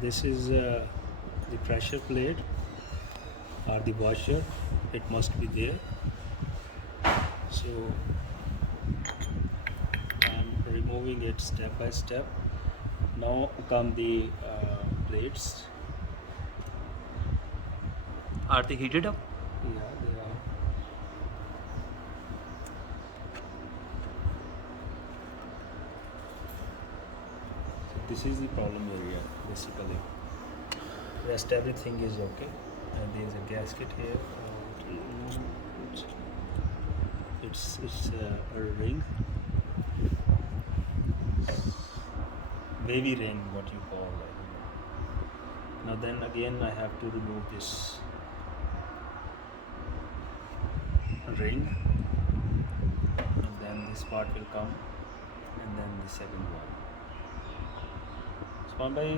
This is the pressure plate or the washer. It must be there. So I'm removing it step by step. Now come the plates. Are they heated up? Yeah, they are. So this is the problem area basically. Rest everything is okay. And there is a gasket here. It's a ring, wavy ring, what you call. I don't know. Now then again, I have to remove this ring, and then this part will come, and then the second one. So one by